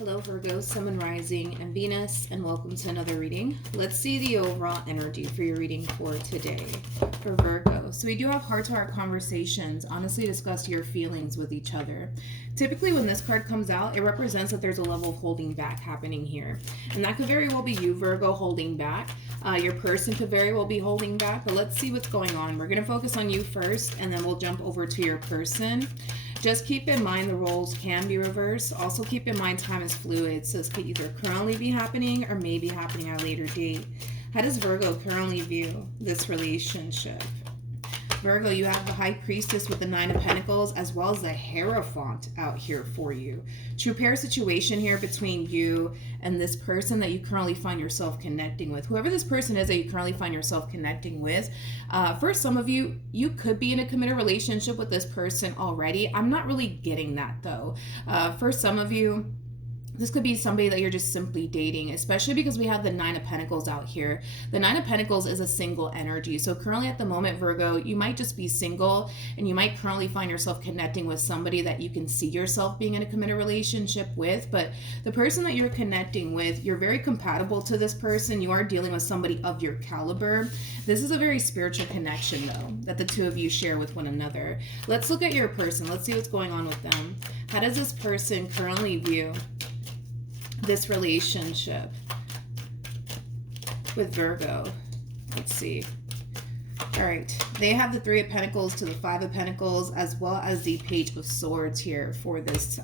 Hello Virgo, Sun and Rising, and Venus, and welcome to another reading. Let's see the overall energy for your reading for today for Virgo. So we do have heart-to-heart conversations, honestly discuss your feelings with each other. Typically when this card comes out, it represents that there's a level of holding back happening here. And that could very well be you, Virgo, holding back. Your person could very well be holding back, but let's see what's going on. We're going to focus on you first, and then we'll jump over to your person. Just keep in mind the roles can be reversed. Also keep in mind time is fluid, so this could either currently be happening or may be happening at a later date. How does Virgo currently view this relationship? Virgo, you have the High Priestess with the Nine of Pentacles as well as the Hierophant out here for you. True pair situation here between you and this person that you currently find yourself connecting with. Whoever this person is that you currently find yourself connecting with. For some of you, you could be in a committed relationship with this person already. I'm not really getting that though. For some of you, this could be somebody that you're just simply dating, especially because we have the Nine of Pentacles out here. The Nine of Pentacles is a single energy. So currently at the moment, Virgo, you might just be single and you might currently find yourself connecting with somebody that you can see yourself being in a committed relationship with. But the person that you're connecting with, you're very compatible to this person. You are dealing with somebody of your caliber. This is a very spiritual connection though, that the two of you share with one another. Let's look at your person. Let's see what's going on with them. How does this person currently view this relationship with Virgo? Let's see. All right, they have the Three of Pentacles to the Five of Pentacles as well as the Page of Swords here for this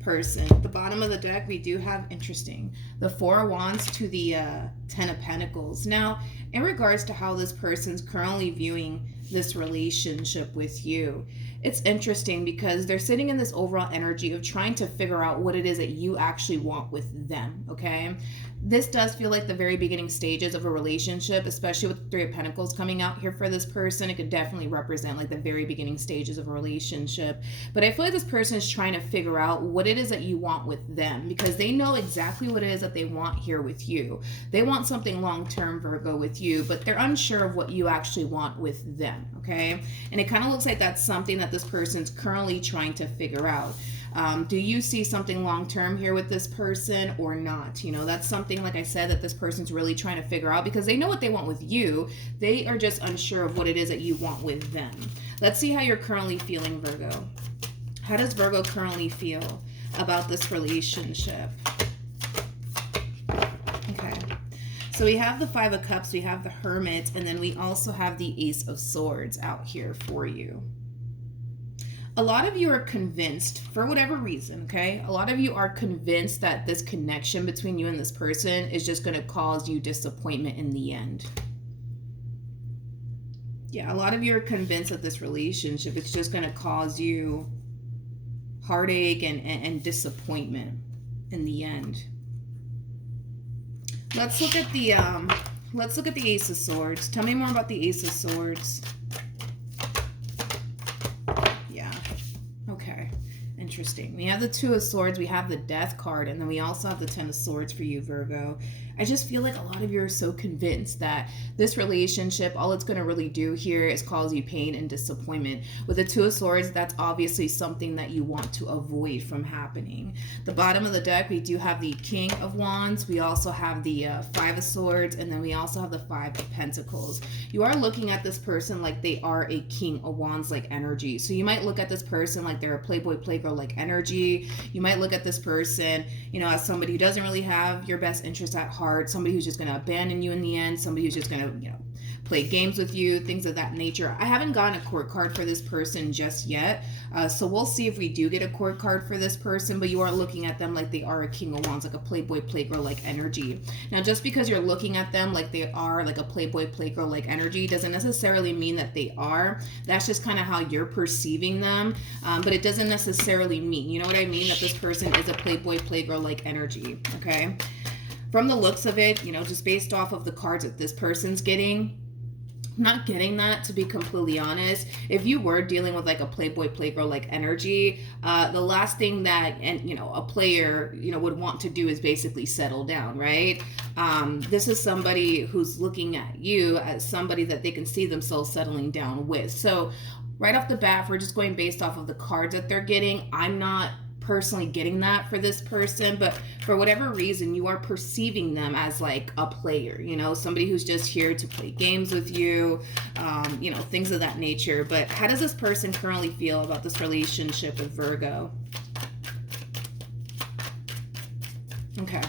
person. At the bottom of the deck, we do have, interesting, the Four of Wands to the Ten of Pentacles. Now, in regards to how this person's currently viewing this relationship with you, it's interesting because they're sitting in this overall energy of trying to figure out what it is that you actually want with them, okay? This does feel like the very beginning stages of a relationship, especially with the Three of Pentacles coming out here for this person. It could definitely represent like the very beginning stages of a relationship. But I feel like this person is trying to figure out what it is that you want with them because they know exactly what it is that they want here with you. They want something long-term, Virgo, with you, but they're unsure of what you actually want with them, okay? And it kind of looks like that's something that this person's currently trying to figure out. Do you see something long-term here with this person or not? You know, that's something, like I said, that this person's really trying to figure out because they know what they want with you. They are just unsure of what it is that you want with them. Let's see how you're currently feeling, Virgo. How does Virgo currently feel about this relationship? Okay. So we have the Five of Cups, we have the Hermit, and then we also have the Ace of Swords out here for you. A lot of you are convinced, for whatever reason, okay? A lot of you are convinced that this connection between you and this person is just going to cause you disappointment in the end. Yeah, a lot of you are convinced that this relationship is just going to cause you heartache and disappointment in the end. Let's look at the Ace of Swords. Tell me more about the Ace of Swords. Okay, interesting. We have the Two of Swords, we have the Death card, and then we also have the Ten of Swords for you, Virgo. I just feel like a lot of you are so convinced that this relationship, all it's going to really do here is cause you pain and disappointment. With the Two of Swords, that's obviously something that you want to avoid from happening. The bottom of the deck, we do have the King of Wands. We also have the Five of Swords, and then we also have the Five of Pentacles. You are looking at this person like they are a King of Wands like energy. So you might look at this person like they're a playboy, playgirl like energy. You might look at this person, you know, as somebody who doesn't really have your best interest at heart. Somebody who's just going to abandon you in the end, somebody who's just going to, you know, play games with you, things of that nature. I haven't gotten a court card for this person just yet, so we'll see if we do get a court card for this person, but you are looking at them like they are a King of Wands, like a playboy, playgirl like energy. Now, just because you're looking at them like they are like a playboy, playgirl like energy doesn't necessarily mean that they are. That's just kind of how you're perceiving them, but it doesn't necessarily mean, you know what I mean, that this person is a playboy, playgirl like energy, okay? From the looks of it, you know, just based off of the cards that this person's getting, I'm not getting that, to be completely honest. If you were dealing with like a playboy, playgirl like energy, the last thing that, and you know, a player, you know, would want to do is basically settle down, right? This is somebody who's looking at you as somebody that they can see themselves settling down with. So right off the bat, if we're just going based off of the cards that they're getting, I'm not personally getting that for this person, but for whatever reason, you are perceiving them as like a player, you know, somebody who's just here to play games with you, you know, things of that nature. But how does this person currently feel about this relationship with Virgo? Okay.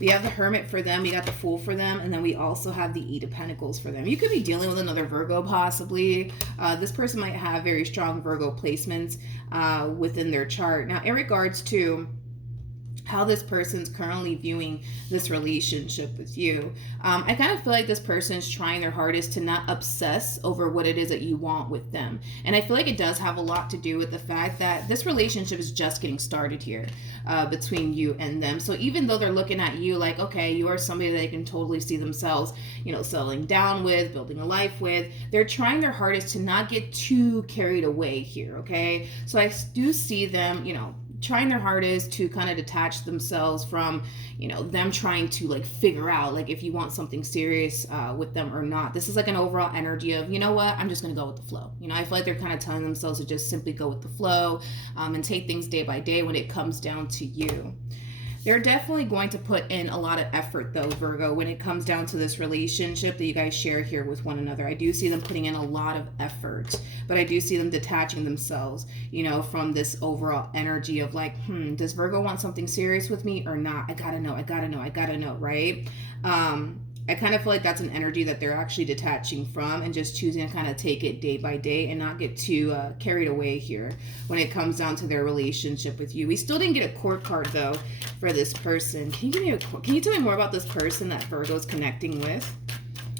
We have the Hermit for them, we got the Fool for them, and then we also have the Eight of Pentacles for them. You could be dealing with another Virgo possibly. This person might have very strong Virgo placements within their chart. Now, in regards to how this person's currently viewing this relationship with you, I kind of feel like this person's trying their hardest to not obsess over what it is that you want with them. And I feel like it does have a lot to do with the fact that this relationship is just getting started here between you and them. So even though they're looking at you like, okay, you are somebody that they can totally see themselves, you know, settling down with, building a life with, they're trying their hardest to not get too carried away here, okay? So I do see them, you know, trying their hardest to kind of detach themselves from, you know, them trying to like figure out like if you want something serious with them or not. This is like an overall energy of, you know what, I'm just gonna go with the flow. You know, I feel like they're kind of telling themselves to just simply go with the flow and take things day by day when it comes down to you. They're definitely going to put in a lot of effort though, Virgo, when it comes down to this relationship that you guys share here with one another. I do see them putting in a lot of effort, but I do see them detaching themselves, you know, from this overall energy of like, does Virgo want something serious with me or not? I gotta know, right? I kind of feel like that's an energy that they're actually detaching from and just choosing to kind of take it day by day and not get too carried away here when it comes down to their relationship with you. We still didn't get a court card though for this person. Can you tell me more about this person that Virgo's connecting with?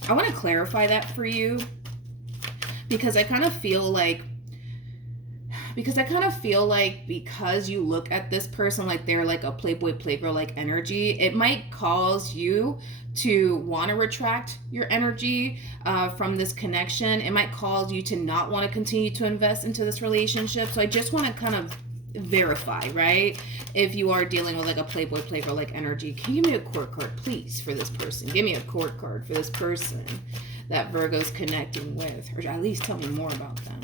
I want to clarify that for you because I kind of feel like because you look at this person like they're like a playboy playgirl like energy, it might cause you to want to retract your energy from this connection. It might cause you to not want to continue to invest into this relationship. So I just want to kind of verify, right? If you are dealing with like a playboy playgirl like energy, can you give me a court card please for this person? Give me a court card for this person that Virgo's connecting with, or at least tell me more about them.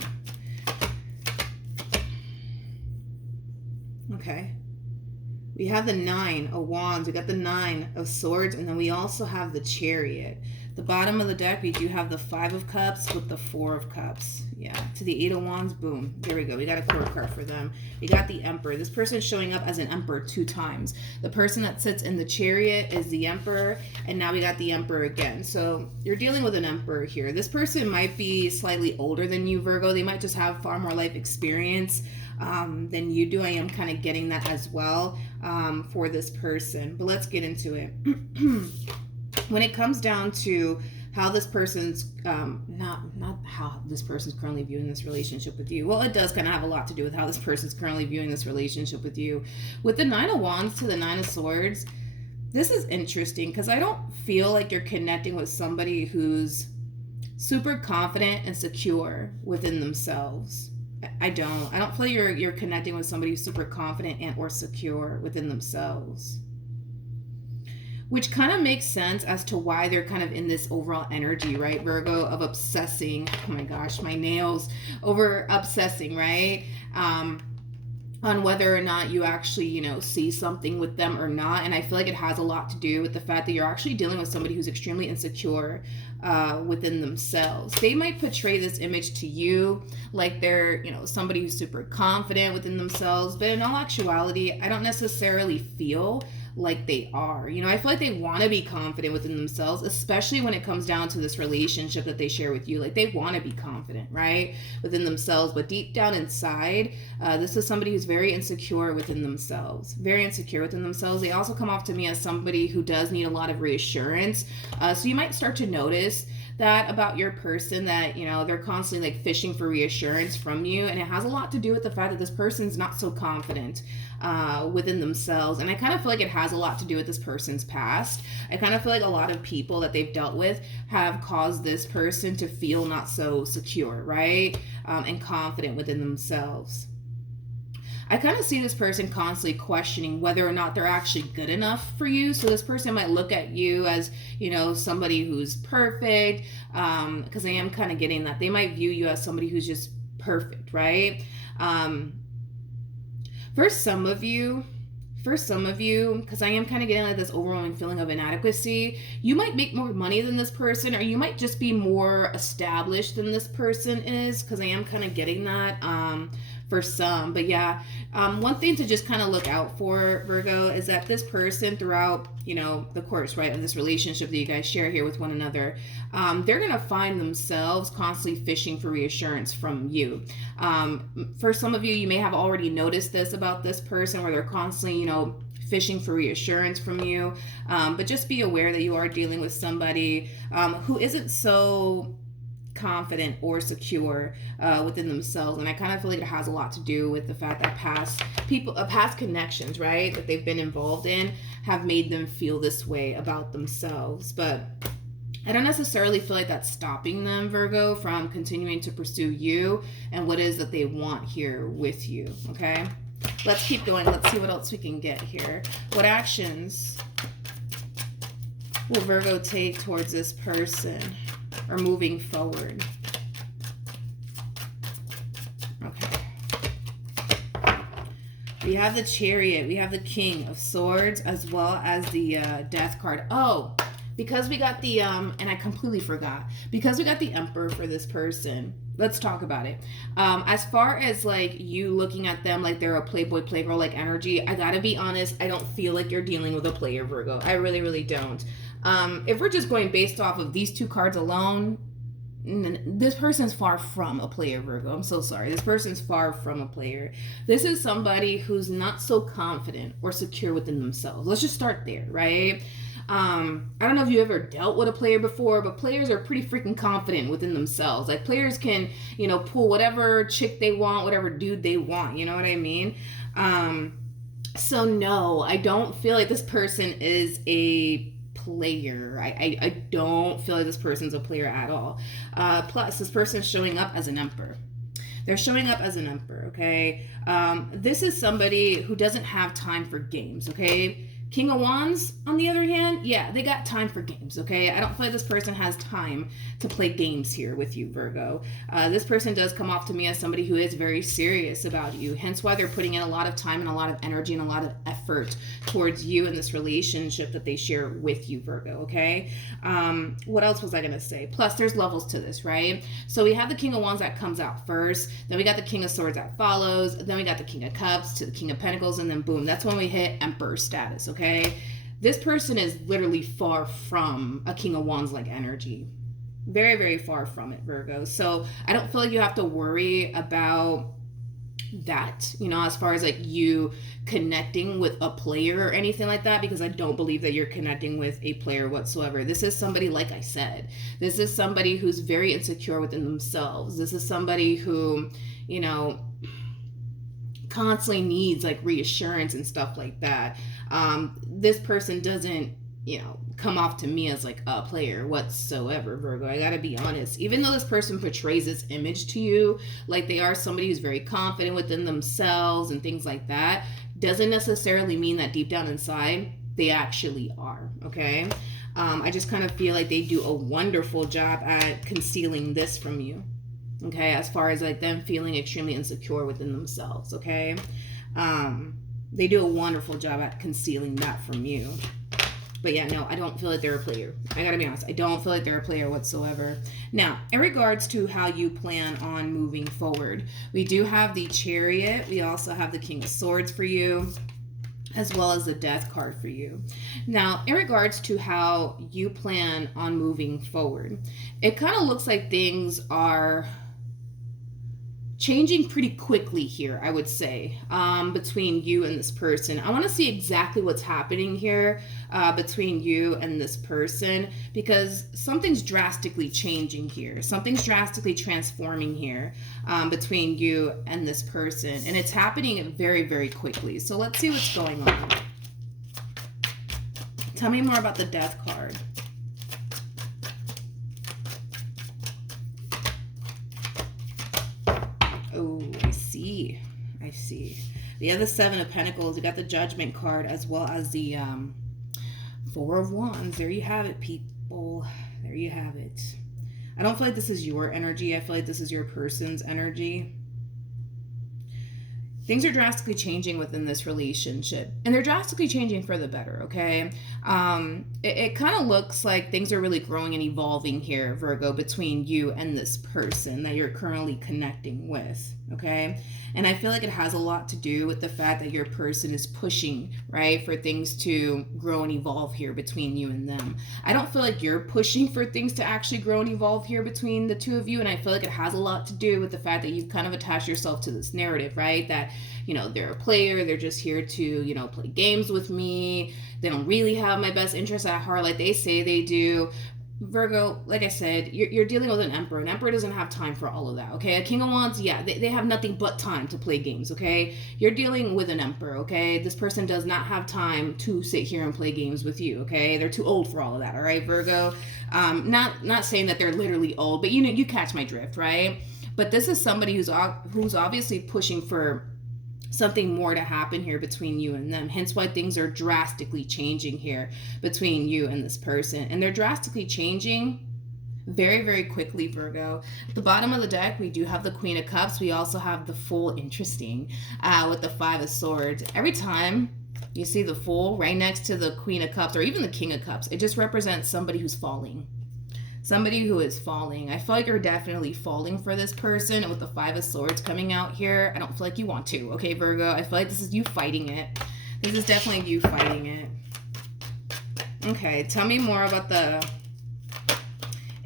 Okay. We have the Nine of Wands, we got the Nine of Swords, and then we also have the Chariot. The bottom of the deck, we do have the Five of Cups with the Four of Cups. Yeah, to the Eight of Wands, boom. There we go. We got a court card for them. We got the Emperor. This person is showing up as an Emperor 2 times. The person that sits in the Chariot is the Emperor, and now we got the Emperor again. So you're dealing with an Emperor here. This person might be slightly older than you, Virgo. They might just have far more life experience than you do. I am kind of getting that as well for this person. But let's get into it. When it comes down to how this person's not how this person's currently viewing this relationship with you. Well, it does kind of have a lot to do with how this person's currently viewing this relationship with you. With the Nine of Wands to the Nine of Swords, this is interesting because I don't feel like you're connecting with somebody who's super confident and secure within themselves. I don't feel like you're connecting with somebody who's super confident and or secure within themselves. Which kind of makes sense as to why they're kind of in this overall energy, right, Virgo, of obsessing. Oh my gosh, my nails. Over obsessing, right? On whether or not you actually, you know, see something with them or not. And I feel like it has a lot to do with the fact that you're actually dealing with somebody who's extremely insecure within themselves. They might portray this image to you like they're, you know, somebody who's super confident within themselves. But in all actuality, I don't necessarily feel like they are. You know, I feel like they want to be confident within themselves, especially when it comes down to this relationship that they share with you. Like they want to be confident, right, within themselves, but deep down inside, this is somebody who's very insecure within themselves. Very insecure within themselves. They also come off to me as somebody who does need a lot of reassurance. So you might start to notice that about your person, that, you know, they're constantly like fishing for reassurance from you, and it has a lot to do with the fact that this person's not so confident within themselves. And I kind of feel like it has a lot to do with this person's past. I kind of feel like a lot of people that they've dealt with have caused this person to feel not so secure, right, and confident within themselves. I kind of see this person constantly questioning whether or not they're actually good enough for you. So this person might look at you as, you know, somebody who's perfect, because I am kind of getting that. They might view you as somebody who's just perfect, right? For some of you, because I am kind of getting like this overwhelming feeling of inadequacy, you might make more money than this person, or you might just be more established than this person is, because I am kind of getting that for some. But yeah, one thing to just kind of look out for, Virgo, is that this person throughout, you know, the course, right, of this relationship that you guys share here with one another, they're going to find themselves constantly fishing for reassurance from you. For some of you, you may have already noticed this about this person, where they're constantly, you know, fishing for reassurance from you. But just be aware that you are dealing with somebody who isn't so confident or secure within themselves, and I kind of feel like it has a lot to do with the fact that past connections, right, that they've been involved in have made them feel this way about themselves. But I don't necessarily feel like that's stopping them, Virgo, from continuing to pursue you and what it is that they want here with you. Okay, let's keep going. Let's see what else we can get here. What actions will Virgo take towards this person, or moving forward? Okay. We have the Chariot. We have the King of Swords, as well as the Death card. Oh, because we got the, and I completely forgot, because we got the Emperor for this person. Let's talk about it. As far as like you looking at them like they're a playboy, playgirl like energy, I gotta be honest, I don't feel like you're dealing with a player, Virgo. I really, really don't. If we're just going based off of these two cards alone, this person's far from a player, Virgo. I'm so sorry. This person's far from a player. This is somebody who's not so confident or secure within themselves. Let's just start there, right? I don't know if you ever dealt with a player before, but players are pretty freaking confident within themselves. Like, players can, you know, pull whatever chick they want, whatever dude they want. You know what I mean? So no, I don't feel like this person is a player. I don't feel like this person's a player at all. Plus, this person's showing up as an emperor. They're showing up as an emperor, okay? This is somebody who doesn't have time for games, okay? King of Wands, on the other hand, yeah, they got time for games, okay? I don't feel like this person has time to play games here with you, Virgo. This person does come off to me as somebody who is very serious about you, hence why they're putting in a lot of time and a lot of energy and a lot of effort towards you in this relationship that they share with you, Virgo, okay? What else was I going to say? Plus, there's levels to this, right? So we have the King of Wands that comes out first, then we got the King of Swords that follows, then we got the King of Cups to the King of Pentacles, and then boom, that's when we hit Emperor status, okay? This person is literally far from a King of Wands like energy. Very, very far from it, Virgo. So I don't feel like you have to worry about that, you know, as far as like you connecting with a player or anything like that, because I don't believe that you're connecting with a player whatsoever. This is somebody, like I said, this is somebody who's very insecure within themselves. This is somebody who, you know, constantly needs like reassurance and stuff like that. This person doesn't, you know, come off to me as like a player whatsoever, Virgo. I gotta be honest. Even though this person portrays this image to you like they are somebody who's very confident within themselves and things like that, doesn't necessarily mean that deep down inside they actually are, okay? I just kind of feel like they do a wonderful job at concealing this from you, okay, as far as like them feeling extremely insecure within themselves, okay? They do a wonderful job at concealing that from you. But yeah, no, I don't feel like they're a player. I gotta be honest, I don't feel like they're a player whatsoever. Now, in regards to how you plan on moving forward, we do have the Chariot. We also have the King of Swords for you, as well as the Death card for you. Now, in regards to how you plan on moving forward, it kind of looks like things are changing pretty quickly here, I would say, between you and this person. I want to see exactly what's happening here between you and this person, because something's drastically changing here. Something's drastically transforming here between you and this person, and it's happening very, very quickly. So let's see what's going on. Tell me more about the Death card. Oh, I see. I see. We have the Seven of Pentacles. We got the Judgment card, as well as the Four of Wands. There you have it, people. There you have it. I don't feel like this is your energy. I feel like this is your person's energy. Things are drastically changing within this relationship, and they're drastically changing for the better, okay? It kind of looks like things are really growing and evolving here, Virgo, between you and this person that you're currently connecting with, okay? And I feel like it has a lot to do with the fact that your person is pushing, right, for things to grow and evolve here between you and them. I don't feel like you're pushing for things to actually grow and evolve here between the two of you, and I feel like it has a lot to do with the fact that you've kind of attached yourself to this narrative, right? That, you know, they're a player, they're just here to, you know, play games with me. They don't really have my best interests at heart like they say they do. Virgo, like I said, you're dealing with an emperor. An emperor doesn't have time for all of that, okay? A king of wands, yeah, they have nothing but time to play games, okay? You're dealing with an emperor, okay? This person does not have time to sit here and play games with you, okay? They're too old for all of that, all right, Virgo? Not saying that they're literally old, but you know, you catch my drift, right? But this is somebody who's obviously pushing for something more to happen here between you and them. Hence why things are drastically changing here between you and this person. And they're drastically changing very, very quickly, Virgo. At the bottom of the deck, we do have the Queen of Cups. We also have the Fool, interesting, with the Five of Swords. Every time you see the Fool right next to the Queen of Cups or even the King of Cups, it just represents somebody who's falling. Somebody who is falling. I feel like you're definitely falling for this person. And with the Five of Swords coming out here, I don't feel like you want to. Okay, Virgo? I feel like this is you fighting it. This is definitely you fighting it. Okay, tell me more about the...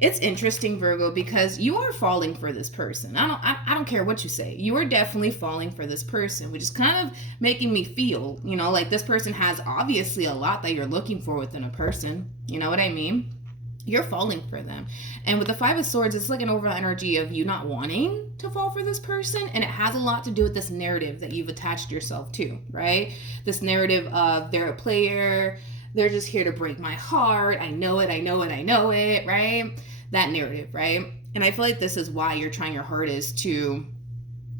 It's interesting, Virgo, because you are falling for this person. I don't care what you say. You are definitely falling for this person, which is kind of making me feel, you know, like this person has obviously a lot that you're looking for within a person. You know what I mean? You're falling for them. And with the Five of Swords, it's like an overall energy of you not wanting to fall for this person. And it has a lot to do with this narrative that you've attached yourself to, right? This narrative of they're a player, they're just here to break my heart. I know it, I know it, I know it, right? That narrative, right? And I feel like this is why you're trying your hardest to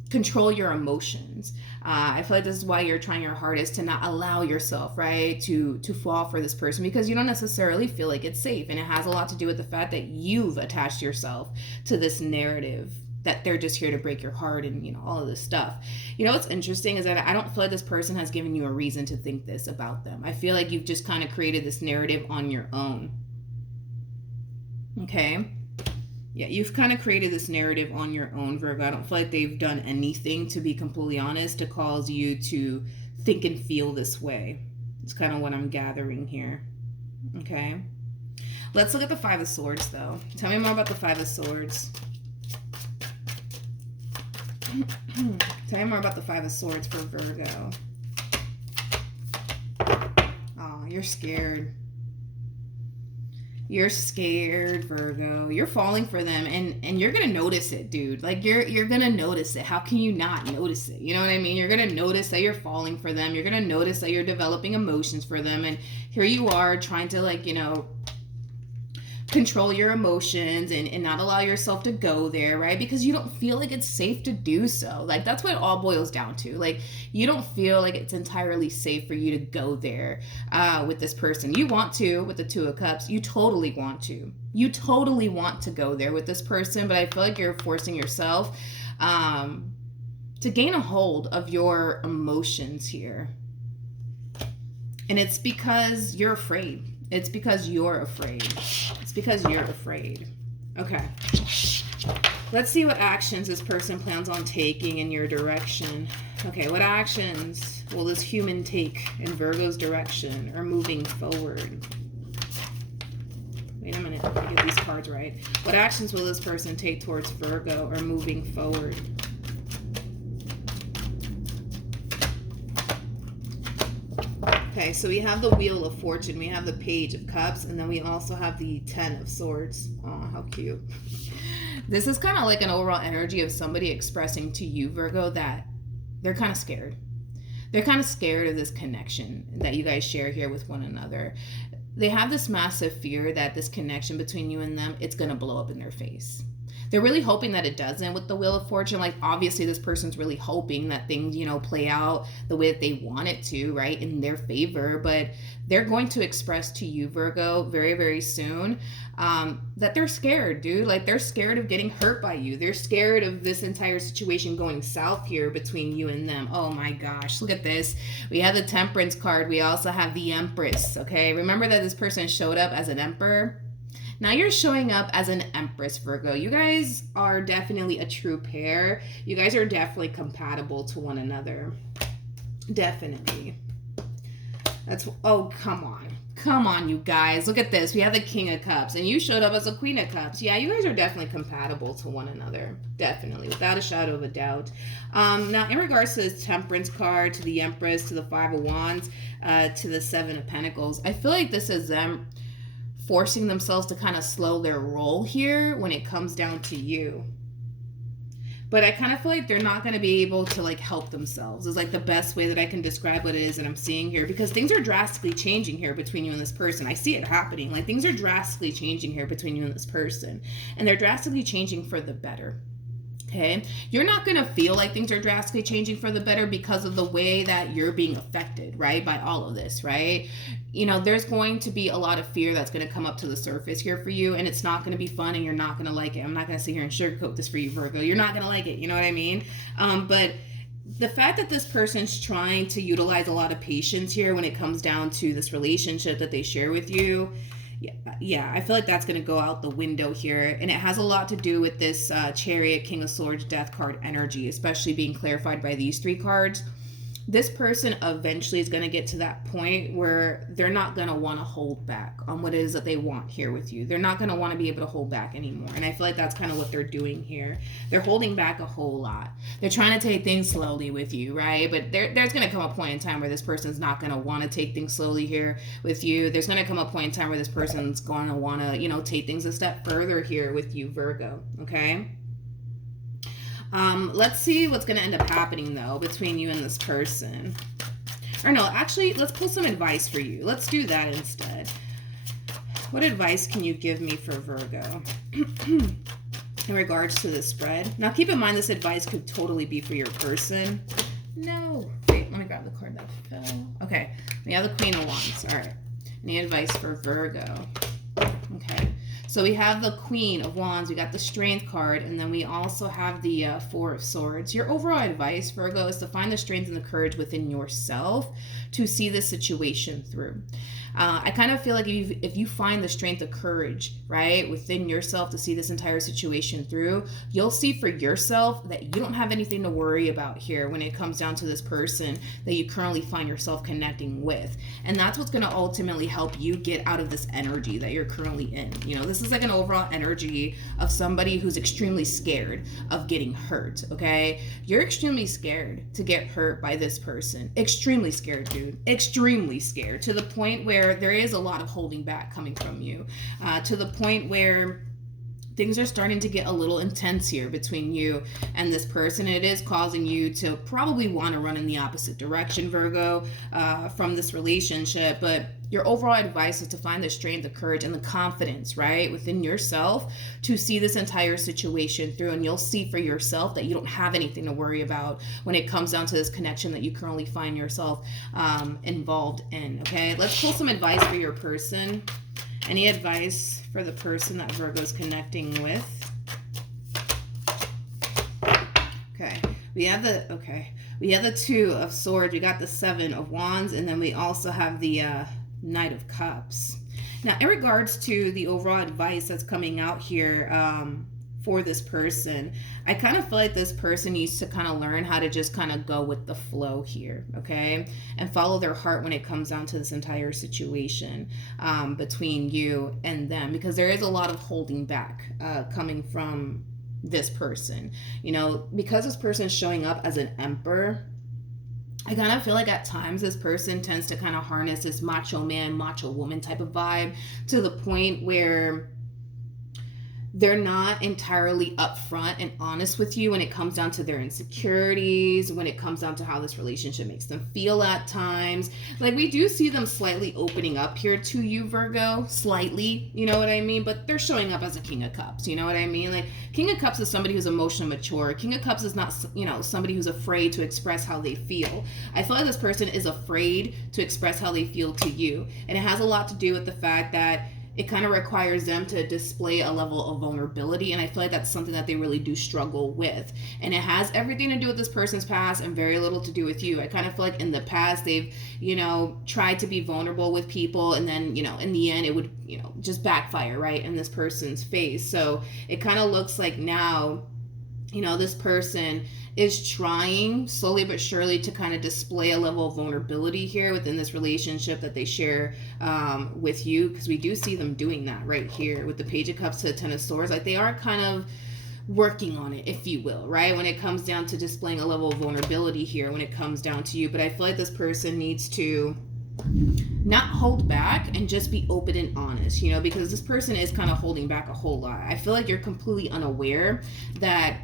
control your emotions. I feel like this is why you're trying your hardest to not allow yourself, right, to fall for this person, because you don't necessarily feel like it's safe. And it has a lot to do with the fact that you've attached yourself to this narrative that they're just here to break your heart and, you know, all of this stuff. You know, what's interesting is that I don't feel like this person has given you a reason to think this about them. I feel like you've just kind of created this narrative on your own. Okay? Yeah, you've kind of created this narrative on your own, Virgo. I don't feel like they've done anything, to be completely honest, to cause you to think and feel this way. It's kind of what I'm gathering here. Okay? Let's look at the Five of Swords, though. Tell me more about the Five of Swords. Tell me more about the Five of Swords for Virgo. Oh, you're scared. You're scared, Virgo. You're falling for them, and you're gonna notice it, dude. Like you're gonna notice it. How can you not notice it? You know what I mean? You're gonna notice that you're falling for them. You're gonna notice that you're developing emotions for them, and here you are trying to, like, you know, control your emotions and not allow yourself to go there, right? Because you don't feel like it's safe to do so. Like, that's what it all boils down to. Like, you don't feel like it's entirely safe for you to go there with this person. You want to with the Two of Cups. You totally want to. You totally want to go there with this person, but I feel like you're forcing yourself to gain a hold of your emotions here. And it's because you're afraid. It's because you're afraid. It's because you're afraid. Okay. Let's see what actions this person plans on taking in your direction. Okay, what actions will this human take in Virgo's direction or moving forward? Wait a minute, let me get these cards right. What actions will this person take towards Virgo or moving forward? Okay, so we have the Wheel of Fortune, we have the Page of Cups, and then we also have the Ten of Swords. Oh, how cute. This is kind of like an overall energy of somebody expressing to you, Virgo, that they're kind of scared. They're kind of scared of this connection that you guys share here with one another. They have this massive fear that this connection between you and them, it's going to blow up in their face. They're really hoping that it doesn't with the Wheel of Fortune. Like, obviously this person's really hoping that things, you know, play out the way that they want it to, right, in their favor. But they're going to express to you, Virgo, very, very soon, that they're scared, dude. Like, they're scared of getting hurt by you. They're scared of this entire situation going south here between you and them. Oh my gosh, look at this. We have the Temperance card. We also have the Empress, okay? Remember that this person showed up as an Emperor? Now you're showing up as an Empress, Virgo. You guys are definitely a true pair. You guys are definitely compatible to one another. Definitely. That's, oh, come on. Come on, you guys. Look at this. We have the King of Cups, and you showed up as a Queen of Cups. Yeah, you guys are definitely compatible to one another. Definitely, without a shadow of a doubt. Now, in regards to this Temperance card, to the Empress, to the Five of Wands, to the Seven of Pentacles, I feel like this is them forcing themselves to kind of slow their roll here when it comes down to you. But I kind of feel like they're not going to be able to, like, help themselves is, like, the best way that I can describe what it is that I'm seeing here, because things are drastically changing here between you and this person. I see it happening. Like, things are drastically changing here between you and this person, and they're drastically changing for the better. Okay, you're not going to feel like things are drastically changing for the better because of the way that you're being affected, right, by all of this, right? You know, there's going to be a lot of fear that's going to come up to the surface here for you, and it's not going to be fun, and you're not going to like it. I'm not going to sit here and sugarcoat this for you, Virgo. You're not going to like it, you know what I mean? But the fact that this person's trying to utilize a lot of patience here when it comes down to this relationship that they share with you, yeah, I feel like that's going to go out the window here. And it has a lot to do with this Chariot, King of Swords, Death card energy, especially being clarified by these three cards. This person eventually is going to get to that point where they're not going to want to hold back on what it is that they want here with you. They're not going to want to be able to hold back anymore. And I feel like that's kind of what they're doing here. They're holding back a whole lot. They're trying to take things slowly with you, right? But there's going to come a point in time where this person's not going to want to take things slowly here with you. There's going to come a point in time where this person's going to want to, you know, take things a step further here with you, Virgo, okay? Let's see what's going to end up happening, though, between you and this person. Or no, actually, let's pull some advice for you. Let's do that instead. What advice can you give me for Virgo in regards to this spread? Now, keep in mind, this advice could totally be for your person. No. Wait, let me grab the card that fell. Okay. We have the Queen of Wands. All right. Any advice for Virgo? Okay. So we have the Queen of Wands, we got the Strength card, and then we also have the Four of Swords. Your overall advice, Virgo, is to find the strength and the courage within yourself to see this situation through. I kind of feel like if you find the strength, the courage, right, within yourself to see this entire situation through, you'll see for yourself that you don't have anything to worry about here when it comes down to this person that you currently find yourself connecting with. And that's what's going to ultimately help you get out of this energy that you're currently in. You know, this is like an overall energy of somebody who's extremely scared of getting hurt, okay? You're extremely scared to get hurt by this person. Extremely scared, dude. Extremely scared, to the point where there is a lot of holding back coming from you, to the point where things are starting to get a little intense here between you and this person. It is causing you to probably want to run in the opposite direction, Virgo, from this relationship. But your overall advice is to find the strength, the courage, and the confidence, right, within yourself to see this entire situation through. And you'll see for yourself that you don't have anything to worry about when it comes down to this connection that you currently find yourself involved in, okay? Let's pull some advice for your person. Any advice for the person that Virgo's connecting with? Okay. We have the Two of Swords. We got the Seven of Wands, and then we also have the Knight of Cups. Now, in regards to the overall advice that's coming out here for this person, I kind of feel like this person needs to kind of learn how to just kind of go with the flow here, okay? And follow their heart when it comes down to this entire situation between you and them, because there is a lot of holding back coming from this person. You know, because this person is showing up as an Emperor, I kind of feel like at times this person tends to kind of harness this macho man, macho woman type of vibe to the point where they're not entirely upfront and honest with you when it comes down to their insecurities, when it comes down to how this relationship makes them feel at times. Like, we do see them slightly opening up here to you, Virgo, slightly, you know what I mean? But they're showing up as a King of Cups, you know what I mean? Like, King of Cups is somebody who's emotionally mature. King of Cups is not, you know, somebody who's afraid to express how they feel. I feel like this person is afraid to express how they feel to you. And it has a lot to do with the fact that it kind of requires them to display a level of vulnerability, and I feel like that's something that they really do struggle with. And it has everything to do with this person's past and very little to do with you. I kind of feel like in the past they've, you know, tried to be vulnerable with people, and then, you know, in the end it would, you know, just backfire right in this person's face. So it kind of looks like now, you know, this person is trying slowly but surely to kind of display a level of vulnerability here within this relationship that they share with you, because we do see them doing that right here with the Page of Cups to the Ten of Swords. Like, they are kind of working on it, if you will, right? When it comes down to displaying a level of vulnerability here, when it comes down to you. But I feel like this person needs to not hold back and just be open and honest, you know, because this person is kind of holding back a whole lot. I feel like you're completely unaware that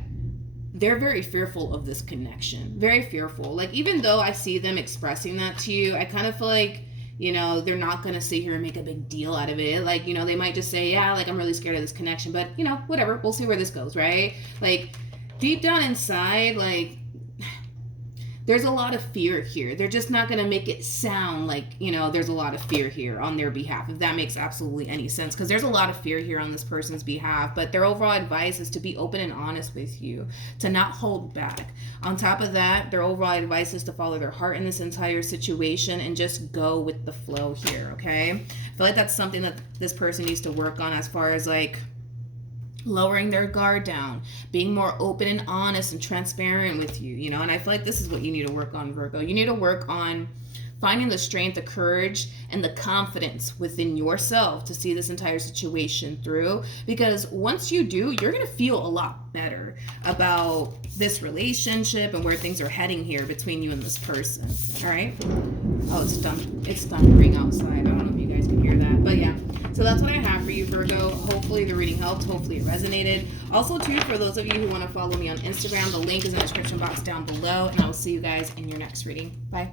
they're very fearful of this connection. Very fearful. Like, even though I see them expressing that to you, I kind of feel like, you know, they're not going to sit here and make a big deal out of it. Like, you know, they might just say, yeah, like, I'm really scared of this connection, but, you know, whatever. We'll see where this goes, right? Like, deep down inside, like, there's a lot of fear here. They're just not going to make it sound like, you know, there's a lot of fear here on their behalf, if that makes absolutely any sense, because there's a lot of fear here on this person's behalf. But their overall advice is to be open and honest with you, to not hold back. On top of that, their overall advice is to follow their heart in this entire situation and just go with the flow here, okay? I feel like that's something that this person needs to work on, as far as, like, lowering their guard down, being more open and honest and transparent with you, you know. And I feel like this is what you need to work on, Virgo. You need to work on finding the strength, the courage, and the confidence within yourself to see this entire situation through. Because once you do, you're going to feel a lot better about this relationship and where things are heading here between you and this person. All right? Oh, it's thundering outside. I don't know if you guys can hear that. But yeah, so that's what I have for you, Virgo. Hopefully the reading helped. Hopefully it resonated. Also, too, for those of you who want to follow me on Instagram, the link is in the description box down below. And I will see you guys in your next reading. Bye.